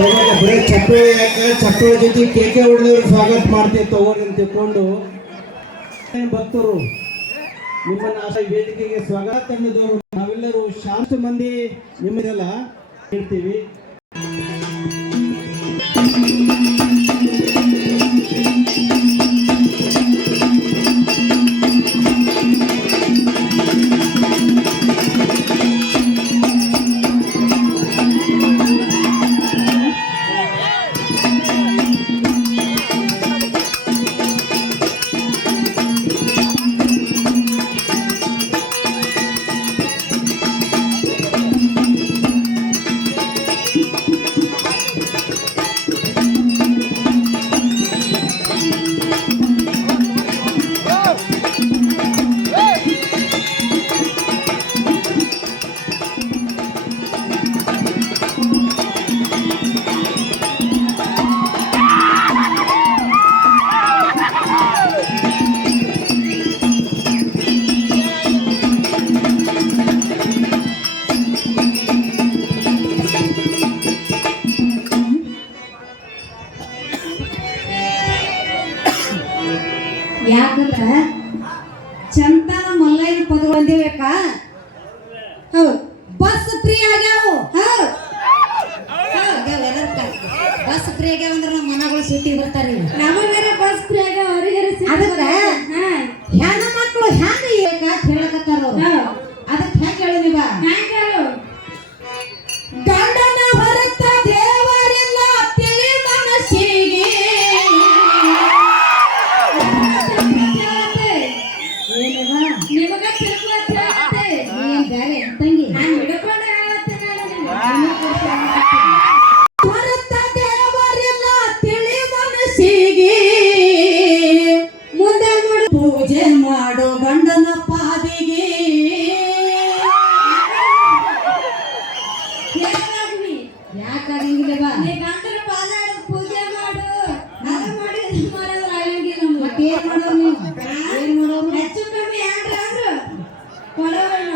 ಬರೀ ಚಪ್ಪಳಿ ಯಾಕೆ ಚಪ್ಪಳಿ ಜೊತೆ ಕೇಕೆ ಹೊಡೆದವ್ರು ಸ್ವಾಗತ ಮಾಡ್ತೀವಿ ತಗೋರಿ ಅಂತ ತಿಳ್ಕೊಂಡು ಭಕ್ತರು ನಿಮ್ಮನ್ನ ಆಶಾ ವೇದಿಕೆಗೆ ಸ್ವಾಗತ ತಂದಿದ್ದವರು ನಾವೆಲ್ಲರೂ ಶಾಂತ ಮಂದಿ ನಿಮ್ಮದೆಲ್ಲ ಹೇಳ್ತೀವಿ. ಯಾಕಂದ್ರ ಚಂತನ ಮಲ್ಲೈನ ಪದಗಳು ಅಂದಿವೇಕ ಹೌದು ಬಸ್ ಫ್ರೀ ಆಗ್ಯಾವು ಹೌದು ಬಸ್ ಫ್ರೀ ಆಗ್ಯಾವ ಅಂದ್ರ ನಮ್ಮ ಮನಗಳು ಸಿಟಿ ಬರ್ತಾರ ನಮಗರ ಬಸ್ ಫ್ರೀ ಆಗ್ಯಾವ ಅವರಿಗೆ ಅದಕ್ಕ ಹೆಣ್ಣ ಮಕ್ಕಳು ಹೆಂಗ ಹೇಳಕತ್ತಾರ ಅದಕ್ಕೆ ಹೆಂಗ ಹೇಳು ನೀವ ಹೆಂಗ ಹೇಳು ಗಂಡನ ಹೊರತ ದೇವರಿಲ್ಲ ತಿಳಿ ಮನಸ್ಸಿಗೆ ನಿಮಗ ತಿಳ್ಕೊತ್ತೆ ನೀನ್ ಬ್ಯಾರೆ ತಂಗಿ ನಾನು ಹಿಡ್ಕೊಂಡ ಹೊರತ ದೇವರಿಲ್ಲ ತಿಳಿ ಮನಸ್ಸಿಗೆ ಮುಂದೆ ಮಾಡು ಪೂಜೆ ಮಾಡು ಗಂಡನ ಪಾದಿಗೆ ಯಾಕಾಗಂಗಿಲ್ಲ ಬಾ ನೀ ಗಂಡನ ಪಾದ ಪೂಜೆ ಮಾಡು ಅದ ಮಾಡಿ ಮಾಡಿದ್ರೆ ಆಗಂಗಿಲ್ಲ ಮತ್ತೆ ಏನ್ ಮಾಡೋರು ನೀವು ಏನ್ ಮಾಡೋರು ಹೆಚ್ಚು ಕಮ್ಮಿ ಏನ್ರ ಅಂದ್ರು ಕೊಡೋಣ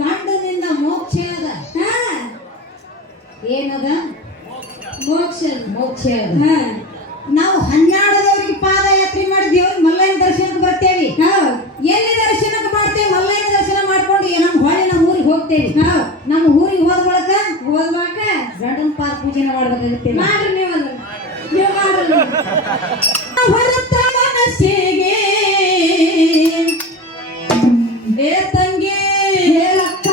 ಗಂಡನಿಂದ ಮೋಕ್ಷ ಅದ ಏನದ ಮೋಕ್ಷ ಮೋಕ್ಷ ಅದ ನಾವು 12ದವರಿಗೆ ಪಾದಯಾತ್ರೆ ಮಾಡಿದೇವ್ ಮಲ್ಲಯ್ಯನ ದರ್ಶನಕ್ಕೆ ಬರ್ತೇವಿ ಎಲ್ಲಿ ದರ್ಶನಕ್ಕೆ ಮಾಡ್ತೇವೆ ಮಲ್ಲಯ್ಯನ ದರ್ಶನ ಮಾಡ್ಕೊಂಡು ನಮ್ಮ ಹೊಳೆ ನಮ್ಮ ಊರಿಗೆ ಹೋಗ್ತೇವಿ ನಮ್ಮ ಊರಿಗೆ ಹೋದ ಬಳಕ ಗಂಡನ ಪಾದ ಪೂಜೆನ ಮಾಡ್ಬೇಕಾಗುತ್ತೆ ಮಾಡ್ರಿ ನೀವು ಮಾಡ್ರಿ ಹೊರತ ಮನಸ್ಸಿಗೆ ಏ ತಂಗಿ ಹೇಳಕ್ಕ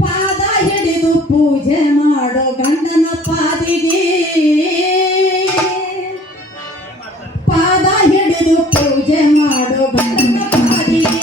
ಪಾದ ಹಿಡಿದು ಪೂಜೆ ಮಾಡು ಗಂಡನ ಪಾದಿಗೆ ಪಾದ ಹಿಡಿದು ಪೂಜೆ ಮಾಡು ಗಂಡನ ಪಾದಿಗೆ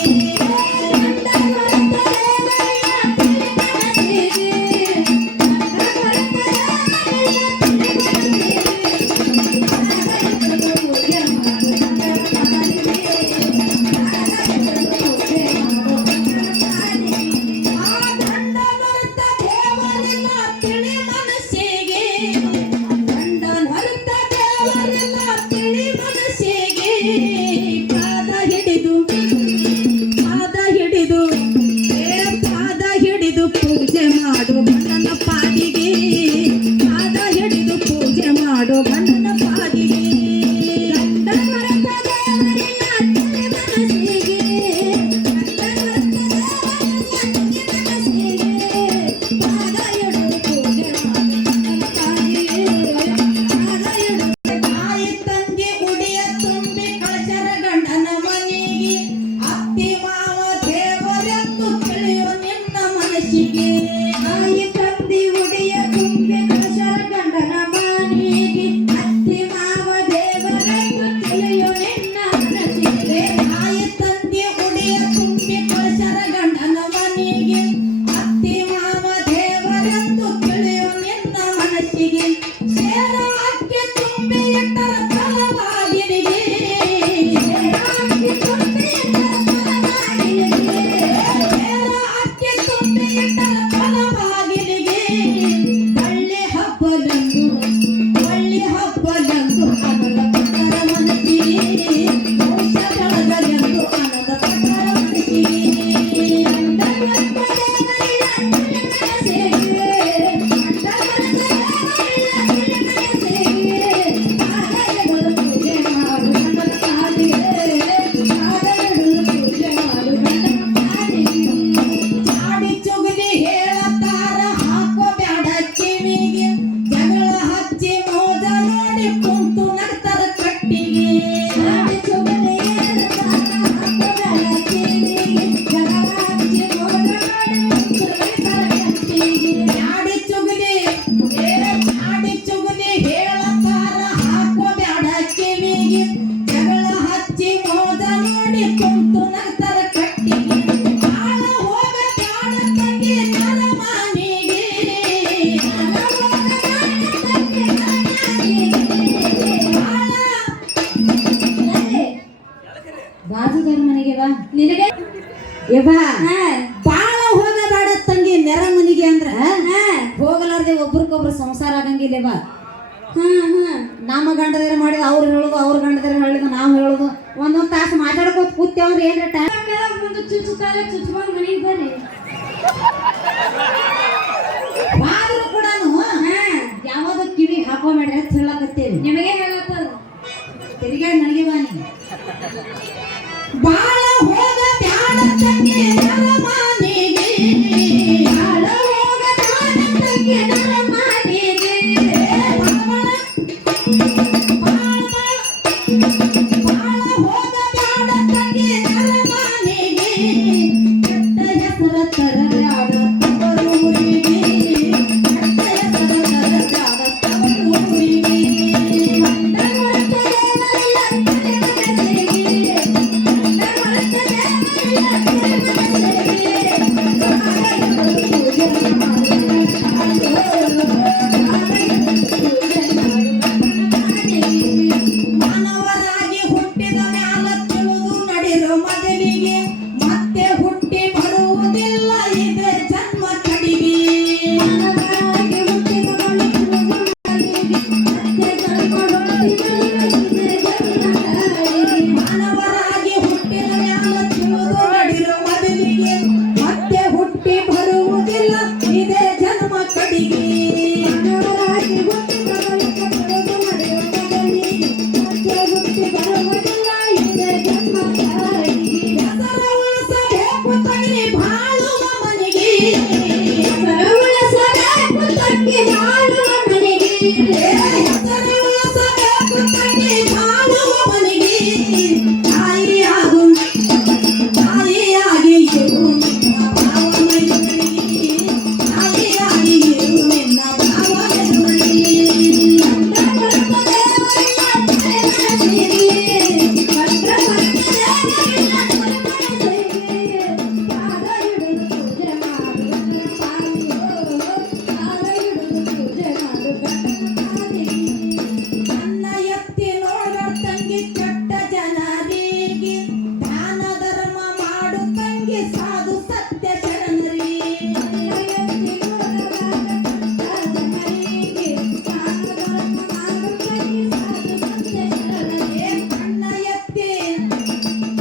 ವಿಭಾ ಬಾಳ ಹೋಗಬೇಡ ತಂಗಿ ನೆರ ಮನಿಗೆ ಅಂದ್ರ ಹೋಗಲಾರ್ದೆ ಒಬ್ರಿಗೊಬ್ರು ಸಂಸಾರ ಆಗಂಗಿಲ್ಲ ಬಾ ನಮ್ಮ ಗಂಡದೇರ ಮಾಡಿದ ಅವ್ರು ಹೇಳುದು ಅವ್ರ ಗಂಡದೇರ ಹೇಳಿದ ನಾವು ಹೇಳುದು ಒಂದೊಂದ್ ತಾಸು ಮಾತಾಡ್ಕೋತ ಕೂತೇವ್ರಿ ಏನ್ರ ಟೈಮ್ ಚುಚ್ಚುತ್ತಾಲೆ ಚುಚ್ಕೊಂಡ್ ಮನೆಗೆ ಬರ್ರಿ ಬಾದ್ರು ಕೂಡ ಯಾವಾಗ ಕಿವಿ ಹಾಕೋಬೇಡ್ರಿ ಅಂತ ಹೇಳಕತ್ತೇವಿ ನಿಮಗೆ ಹೇಳತ್ತದ ತಿರುಗಾಡಿ ನನಗೆ ಬಾನಿ ಬಾಳ ಹೋಗ ಬ್ಯಾಡ ತಂಗಿ ನರಮಾನಿಗೆ ಬಾಳ ಹೋಗ ಬ್ಯಾಡ ತಂಗಿ ನರಮಾನಿಗೆ ಬಾಳ ಹೋಗ ಬ್ಯಾಡ ತಂಗಿ ನರಮಾನಿಗೆ ಕೆಟ್ಟ ಹೆಸರ ತರಬ್ಯಾಡ ತವರೂರಿಗೆ ಕೆಟ್ಟ ಹೆಸರ ತರಬ್ಯಾಡ ತವರೂರಿಗೆ ಮಾನವರಾಗಿ ಹುಟ್ಟಿದ ಮ್ಯಾಲ ತಿಳಿದು ನಡೆರೋ ಮೊದಲಿಗೆ ಮತ್ತೆ ಹುಟ್ಟಿ ಬರುವುದಿಲ್ಲ ಇದೆ ಜನ್ಮ ಕಡಿಗೆ ಮಾನವರಾಗಿ ಹುಟ್ಟಿದ ಮಾನವರಾಗಿ ಹುಟ್ಟಿದ ಮ್ಯಾಲ ತಿಳಿದು ನಡೆರೋ ಮೊದಲಿಗೆ ಮತ್ತೆ ಹುಟ್ಟಿ ಬರುವುದಿಲ್ಲ ಇದೆ ಜನ್ಮ ಕಡಿಗೆ ಮಾನವರಾಗಿ ಹುಟ್ಟಿದ ಬಳಿಕ ತಿಳಿದು ನಡೆರೋ ಮೊದಲಿಗೆ ಮತ್ತೆ ಹುಟ್ಟಿ ಬರುವುದಿಲ್ಲ ಇದೆ ಜನ್ಮ ಕಡಿಗೆ ಹೆಸರ ಉಳಿಸಬೇಕು ತಂಗಿ ಬಾಳುವ ಮನೆಗೆ ಹೆಸರ ಉಳಿಸಬೇಕು ತಂಗಿ ಬಾಳುವ ಮನೆಗೆ ಹೆಸರ ಉಳಿಸಬೇಕು ತಂಗಿ ಬಾಳುವ ಮನೆಗೆ ತಾಯಿಯಾಗಿ ಇರು ನಿನ್ನ ಭಾವ ಮೆದುಳಿಗೆ ತಾಯಿಯಾಗಿ ಇರು ನಿನ್ನ ಭಾವ ನನ್ನ ಎತ್ತಿ ನೋಡ ತಂಗಿ ಕೆಟ್ಟ ಜನರಿಗೆ ದಾನ ಧರ್ಮ ಮಾಡು ತಂಗಿ ಸಾಧು ಸತ್ಯ ಶರಣರಿಗೆ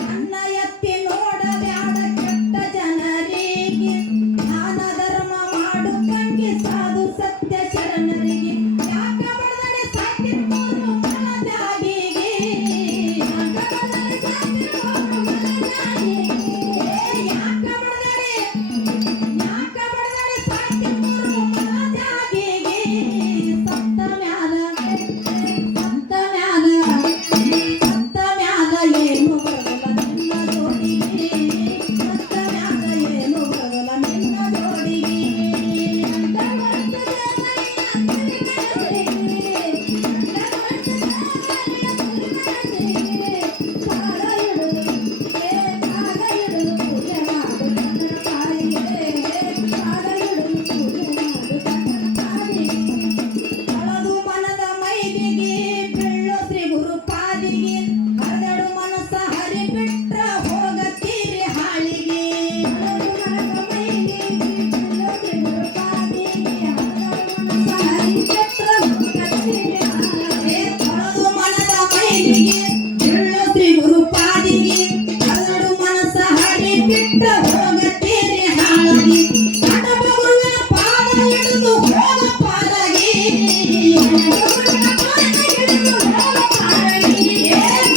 ಅನ್ನ ಎತ್ತಿ ನೋಡ ಬ್ಯಾಡ ಕೆಟ್ಟ ಜನರಿಗೆ ದಾನ ಧರ್ಮ ಮಾಡು ತಂಗಿ ಸಾಧು ಸತ್ಯ ಶರಣರಿಗೆ ಯಾಕ ಬಡದಡೆ ಸಾಕಿರ್ಬೋದು ಮನದಾಗಿಗೆ ಯಾಕ ಬಡದಡೆ ಸಾಕಿರ್ಬೋದು ಮನದಾಗಿಗೆ ಯಾಕ ಬಡದಡೆ ಸಾಕಿರ್ಬೋದು ಮನದಾಗಿಗೆ ಸತ್ತ ಮ್ಯಾಲ ಏನು ಬರಲ್ಲ ನಿನ್ನ ಜೋಡಿಗೆ ಸತ್ತ ಮ್ಯಾಲ ಏನು ಬರಲ್ಲ ನಿನ್ನ ಜೋಡಿಗೆ ಹಳದು ಮನದ ಮೈಲಿಗೆ ಬೆಳ್ಳು ಶ್ರೀ ಗುರು ಪಾದಿಗೆ ಹರಿದಡು ಮನಸ್ಸ ಹರಿ ಬಿಟ್ರ ಹೋಗತ್ತೀರಿ ಹಾಳಿಗೆ ಹಳದು ಮನದ ಮೈಲಿಗೆ ಬೆಳ್ಳು ಶ್ರೀ ಗುರು ಪಾದಿಗೆ ಹರಿದಡು ಮನಸ್ಸ ಹರಿ ಬಿಟ್ರ ಹೋಗತ್ತೀರಿ ಹಾಳಿಗೆ ಕಟಬಗುರುವಿನ ಪಾದ ಹಿಡಿದು ಹೋಗ ಪಾಲಗೆ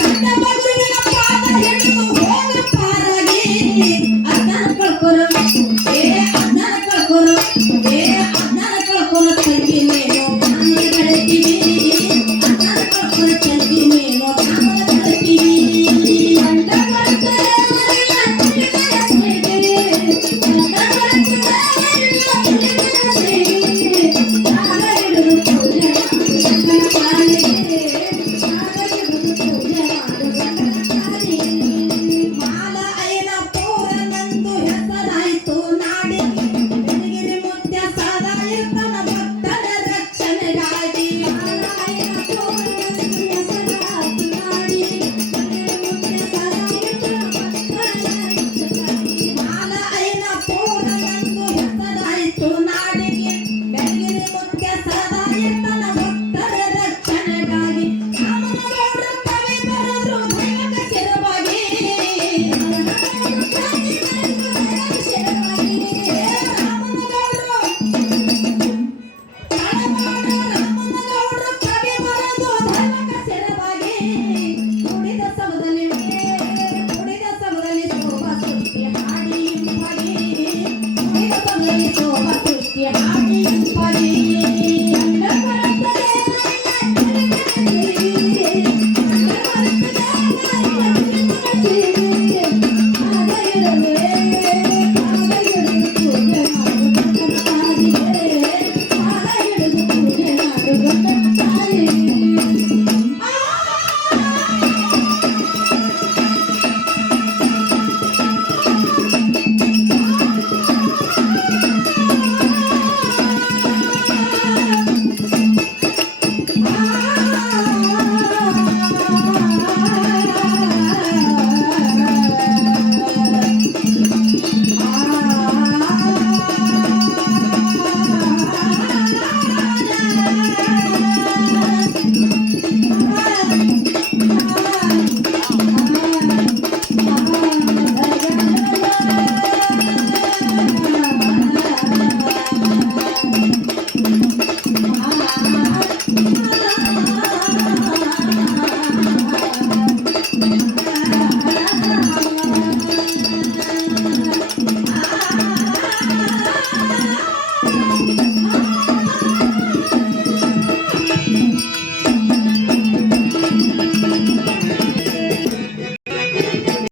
ಕಟಬಗುರುವಿನ ಪಾದ ಹಿಡಿದು ಹೋಗ ಪಾಲಗೆ ಅಜ್ಞಾನ ಕಳ್ಕೊರು ಅಜ್ಞಾನ ಕಳ್ಕೊರು ತಂಗಿ ಮೇಲೋ ಜ್ಞಾನದ ಬೆಳಕಿಗೆ ಅಜ್ಞಾನ ಕಳ್ಕೊರು ತಂಗಿ ಮೇಲೋ ಜ್ಞಾನದ ಬೆಳಕಿಗೆ ಮಾಲ ಐನ ಪೌರನಂದು ಹೆಸರಾಯ್ತು ನಾಡಿಗೆ ಹಾಕಿ ಇಂಪಾಗಿ